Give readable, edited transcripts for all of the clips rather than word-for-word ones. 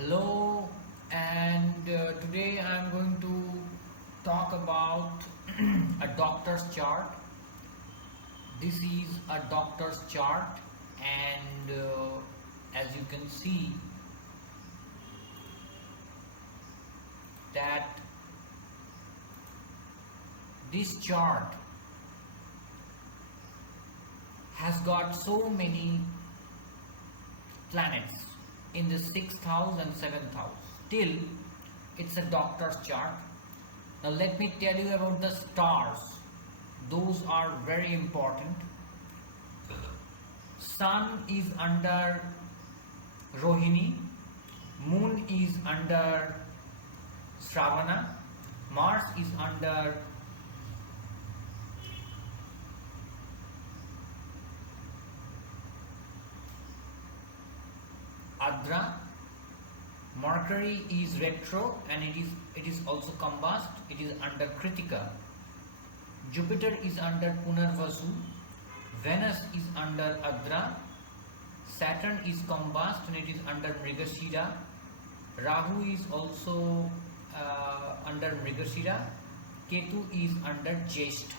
Hello, and today I'm going to talk about a doctor's chart. This is a doctor's chart, and as you can see, that this chart has got so many planets in the sixth house and seventh house. Still, it's a doctor's chart. Now, let me tell you about the stars. Those are very important. Sun is under Rohini, Moon is under Shravana, Mars is under Adra, Mercury is retro and it is also combust. It is under Kritika. Jupiter is under Punarvasu. Venus is under Adra. Saturn is combust and it is under Mrigashira. Rahu is also under Mrigashira. Ketu is under Jyeshtha.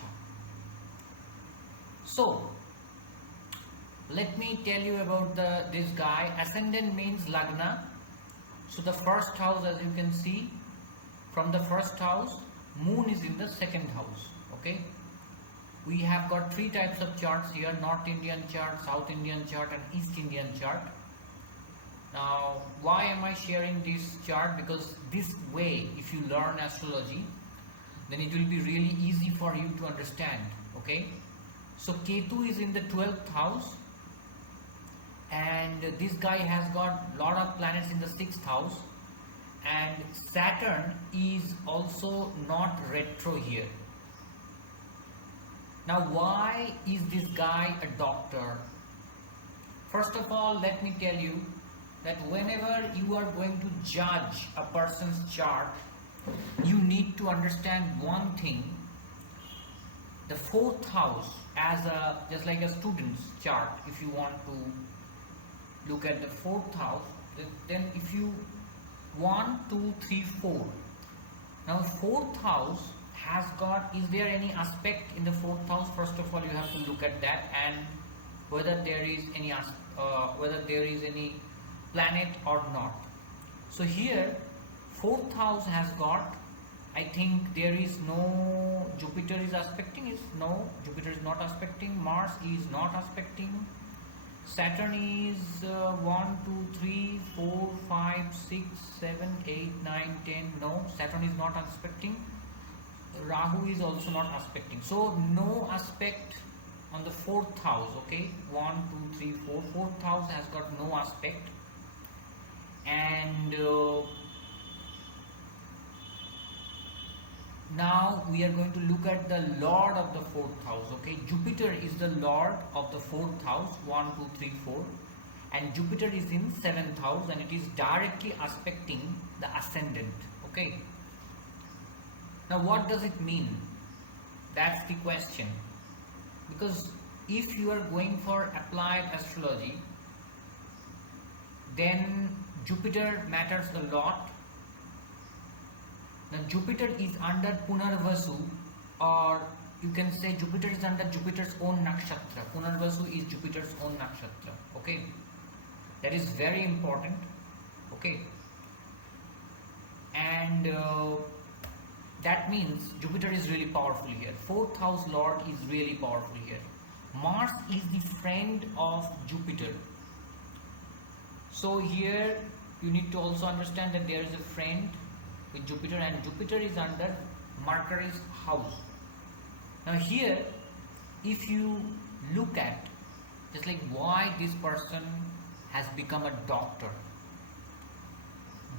So, let me tell you about this guy. Ascendant means Lagna. So the first house, as you can see, from the first house, Moon is in the second house. Okay. We have got three types of charts here: North Indian chart, South Indian chart, and East Indian chart. Now, why am I sharing this chart? Because this way, if you learn astrology, then it will be really easy for you to understand. Okay. So Ketu is in the 12th house. And this guy has got lot of planets in the 6th house, and Saturn is also not retro here. Now, why is this guy a doctor? First of all, let me tell you that whenever you are going to judge a person's chart, you need to understand one thing. The 4th house, as just like a student's chart, if you want to look at the 4th house, then if you 1, 2, 3, 4. Now 4th house has got, is there any aspect in the 4th house? First of all, you have to look at that and whether there is any planet or not. So here 4th house has got, I think there is no, Jupiter is aspecting, Jupiter is not aspecting, Mars is not aspecting, Saturn is 1, 2, 3, 4, 5, 6, 7, 8, 9, 10. No, Saturn is not aspecting. Rahu is also not aspecting. So, no aspect on the 4th house. Okay, 1, 2, 3, 4. 4th house has got no aspect. And now we are going to look at the Lord of the 4th house. Okay, Jupiter is the Lord of the 4th house, 1, 2, 3, 4, and Jupiter is in 7th house and it is directly aspecting the ascendant. Okay, now what does it mean? That's the question. Because if you are going for applied astrology, then Jupiter matters a lot. Now Jupiter is under Punarvasu, or you can say Jupiter is under Jupiter's own nakshatra. Punarvasu is Jupiter's own nakshatra. Okay, that is very important. Okay, and that means Jupiter is really powerful here. 4th house Lord is really powerful here. Mars is the friend of Jupiter. So here you need to also understand that there is a friend with Jupiter, and Jupiter is under Mercury's house. Now here, if you look at just like why this person has become a doctor,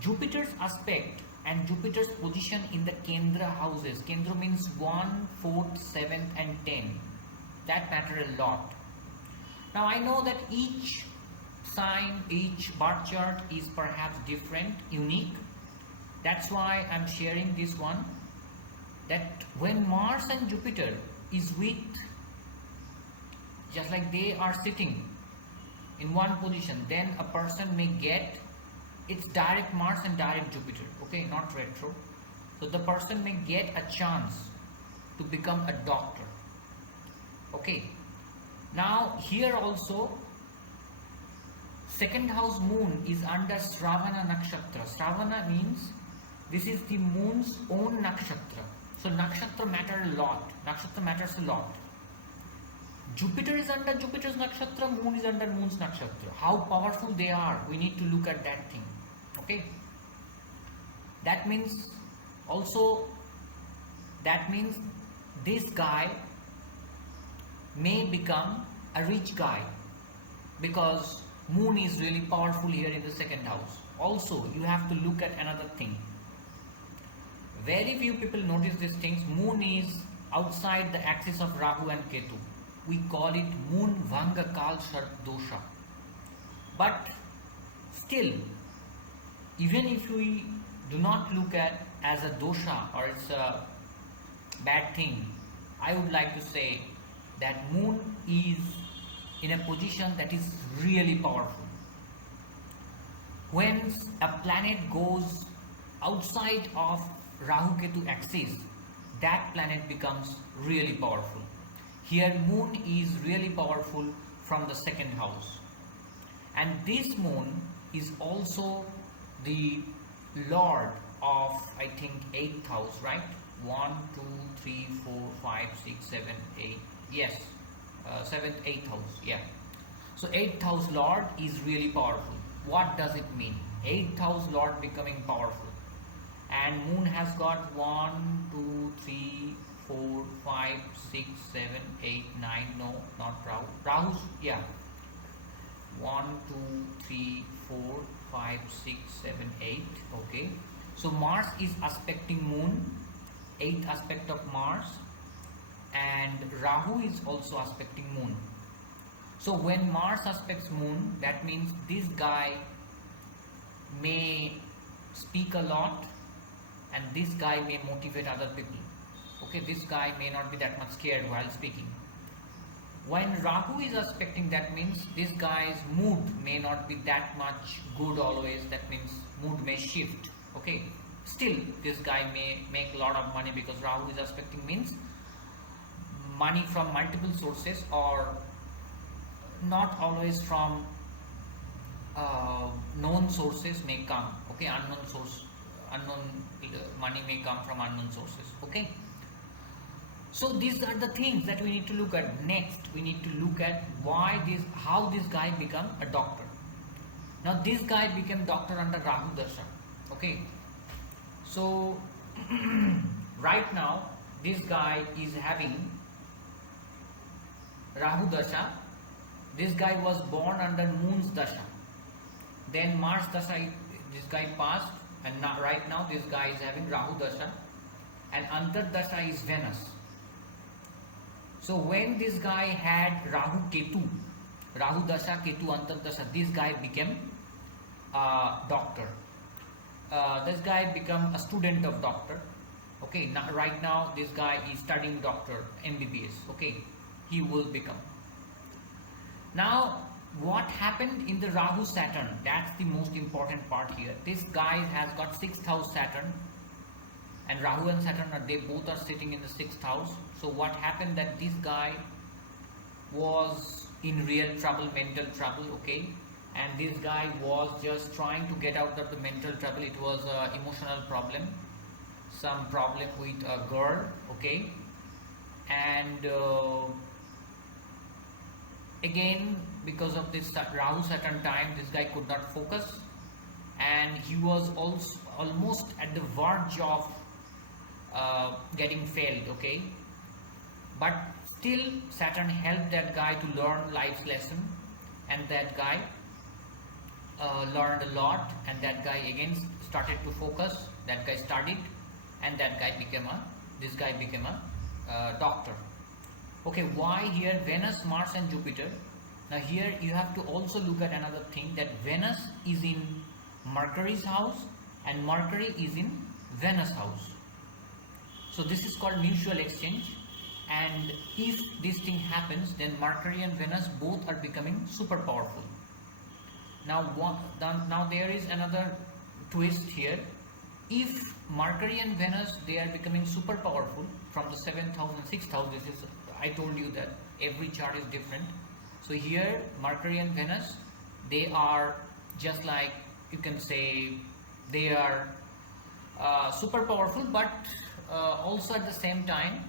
Jupiter's aspect and Jupiter's position in the Kendra houses. Kendra means 1, 4th, 7th and 10. That matter a lot. Now I know that each sign, each birth chart is perhaps different, unique. That's why I'm sharing this one, that when Mars and Jupiter is with, just like they are sitting in one position, then a person may get it's direct Mars and direct Jupiter, okay, not retro. So the person may get a chance to become a doctor, okay. Now here also second house moon is under Shravana Nakshatra. Shravana means this is the moon's own nakshatra. So nakshatra matters a lot. Nakshatra matters a lot. Jupiter is under Jupiter's nakshatra, moon is under moon's nakshatra. How powerful they are, we need to look at that thing. Okay. That means also, that means this guy may become a rich guy because moon is really powerful here in the second house. Also, you have to look at another thing. Very few people notice these things. Moon is outside the axis of Rahu and Ketu. We call it Moon Vanga Kal Sharp Dosha. But still, even if we do not look at as a dosha or it's a bad thing, I would like to say that moon is in a position that is really powerful. When a planet goes outside of Rahu Ketu axis, that planet becomes really powerful. Here moon is really powerful from the second house, and this moon is also the lord of, I think, 8th house, right? 1, 2, 3, 4, 5, 6, 7, 8. Yes, 7th, 8th house. Yeah. So 8th house lord is really powerful. What does it mean? 8th house lord becoming powerful, and moon has got 1, 2, 3, 4, 5, 6, 7, 8, 9. No, not Rahu. Rahu's, yeah. 1, 2, 3, 4, 5, 6, 7, 8. Okay. So Mars is aspecting moon, 8th aspect of Mars, and Rahu is also aspecting moon. So when Mars aspects moon, that means this guy may speak a lot, and this guy may motivate other people. Okay, this guy may not be that much scared while speaking. When Rahu is aspecting, that means this guy's mood may not be that much good always. That means mood may shift. Okay, still this guy may make a lot of money because Rahu is aspecting means money from multiple sources, or not always from known sources may come. Okay, unknown money may come from unknown sources. Okay. So these are the things that we need to look at. Next, we need to look at how this guy become a doctor. Now this guy became doctor under Rahu Dasha. Okay. So right now this guy is having Rahu Dasha. This guy was born under Moon's Dasha. Then Mars Dasha, this guy passed, and now, right now this guy is having Rahu Dasha, and Antar Dasha is Venus. So when this guy had Rahu Ketu, Rahu Dasha, Ketu, Antar Dasha, this guy became a doctor. This guy become a student of doctor. Okay, now, right now this guy is studying doctor, MBBS. Okay, he will become. Now what happened in the Rahu Saturn, that's the most important part here. This guy has got 6th house Saturn, and Rahu and Saturn they both are sitting in the 6th house. So what happened that this guy was in real trouble, mental trouble, okay, and this guy was just trying to get out of the mental trouble. It was an emotional problem, some problem with a girl, okay, and again because of this Rahu Saturn time, this guy could not focus, and he was also almost at the verge of getting failed, okay, but still Saturn helped that guy to learn life's lesson, and that guy learned a lot, and that guy again started to focus. That guy studied, and that guy became a doctor. Okay, why here Venus, Mars and Jupiter? Now here you have to also look at another thing, that Venus is in Mercury's house and Mercury is in Venus house. So this is called mutual exchange, and if this thing happens, then Mercury and Venus both are becoming super powerful. Now there is another twist here. If Mercury and Venus, they are becoming super powerful from the 7th house and 6th house. This is, I told you that every chart is different. So here Mercury and Venus, they are just like, you can say, they are super powerful, but also at the same time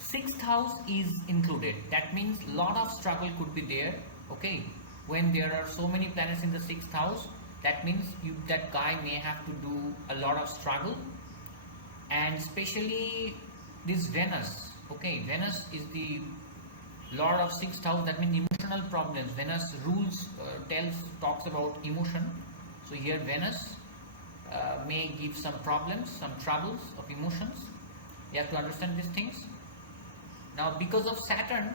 6th house is included. That means lot of struggle could be there. Okay, when there are so many planets in the 6th house, that means that guy may have to do a lot of struggle. And especially this Venus. Okay, Venus is the lord of 6th house. That means emotional problems. Venus rules, talks about emotion. So here Venus may give some problems, some troubles of emotions. You have to understand these things. Now because of Saturn,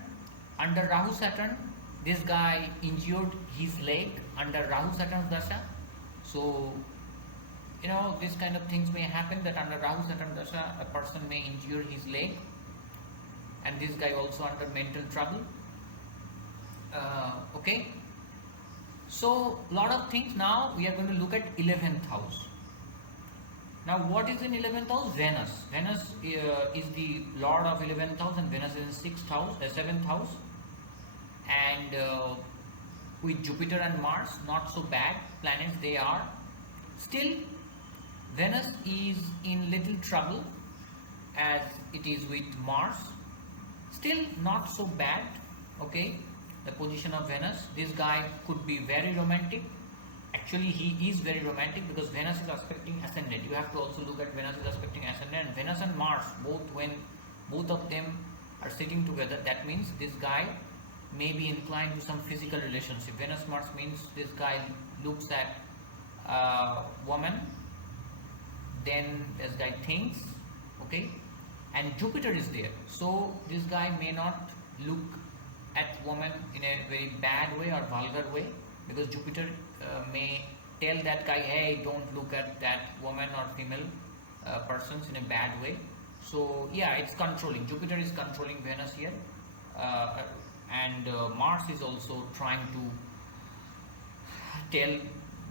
under Rahu Saturn, this guy injured his leg under Rahu Saturn's dasha. So these kind of things may happen, that under Rahu Saturn dasha a person may injure his leg, and this guy also under mental trouble. Okay, so lot of things. Now we are going to look at 11th house. Now what is in 11th house? Venus. Venus is the lord of 11th house, and Venus is in 6th house, 7th house. And with Jupiter and Mars, not so bad planets they are. Still Venus is in little trouble as it is with Mars. Still not so bad. Okay, the position of Venus. This guy could be very romantic. Actually he is very romantic, because Venus is aspecting ascendant. You have to also look at Venus is aspecting ascendant, and Venus and Mars, when both of them are sitting together, that means this guy may be inclined to some physical relationship. Venus Mars means this guy looks at a woman, then this guy thinks. Okay, and Jupiter is there, so this guy may not look at woman in a very bad way or vulgar way, because Jupiter may tell that guy, hey, don't look at that woman or female persons in a bad way. So yeah, it's controlling. Jupiter is controlling Venus here, and Mars is also trying to tell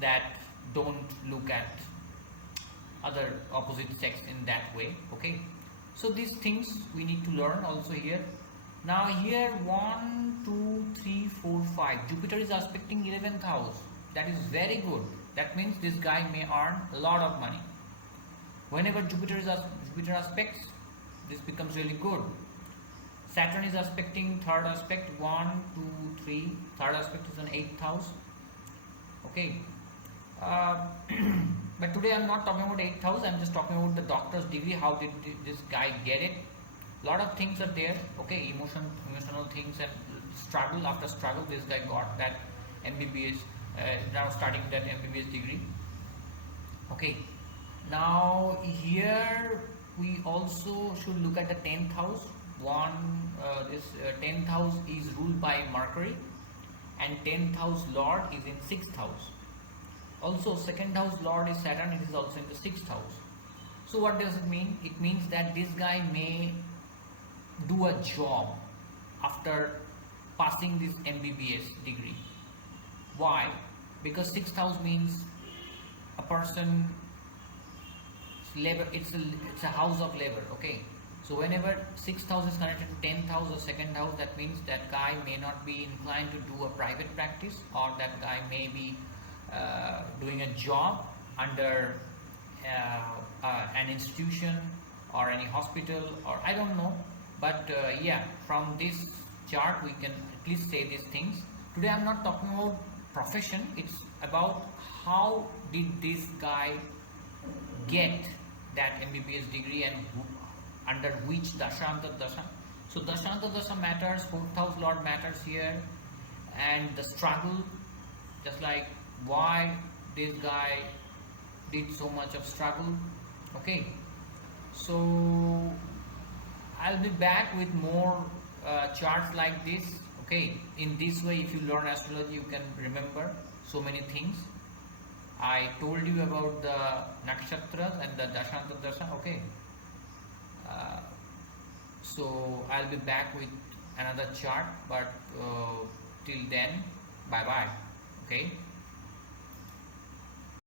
that don't look at other opposite sex in that way. Okay, so these things we need to learn also here. Now here 1 2 3 4 5, Jupiter is aspecting 11th house. That is very good. That means this guy may earn a lot of money. Whenever Jupiter aspects, this becomes really good. Saturn is aspecting third aspect, 1 2 3, third aspect is an 8th house. Okay, but today I'm not talking about 8th house. I'm just talking about the doctor's degree. How did this guy get it? Lot of things are there. Okay, emotional things, and struggle after struggle, this guy got that MBBS, now starting that MBBS degree. Okay, now here we also should look at the 10th house. This 10th house is ruled by Mercury, and 10th house lord is in 6th house. Also 2nd house lord is Saturn, it is also in the 6th house. So what does it mean? It means that this guy may do a job after passing this MBBS degree. Why? Because 6th house means a person labor. It's a house of labor. Okay, so whenever 6th house is connected to 10th house or 2nd house, that means that guy may not be inclined to do a private practice, or that guy may be doing a job under an institution or any hospital, or I don't know. But yeah, from this chart we can at least say these things. Today I'm not talking about profession, it's about how did this guy get that MBBS degree, and under which Dashanta Dasha. So Dashanta Dasha matters, 4th house lord matters here, and the struggle, just like why this guy did so much of struggle. Okay, so I'll be back with more charts like this. Okay, in this way, if you learn astrology, you can remember so many things. I told you about the nakshatras and the dashanta dasha. Okay, so I'll be back with another chart, but till then, bye bye. Okay.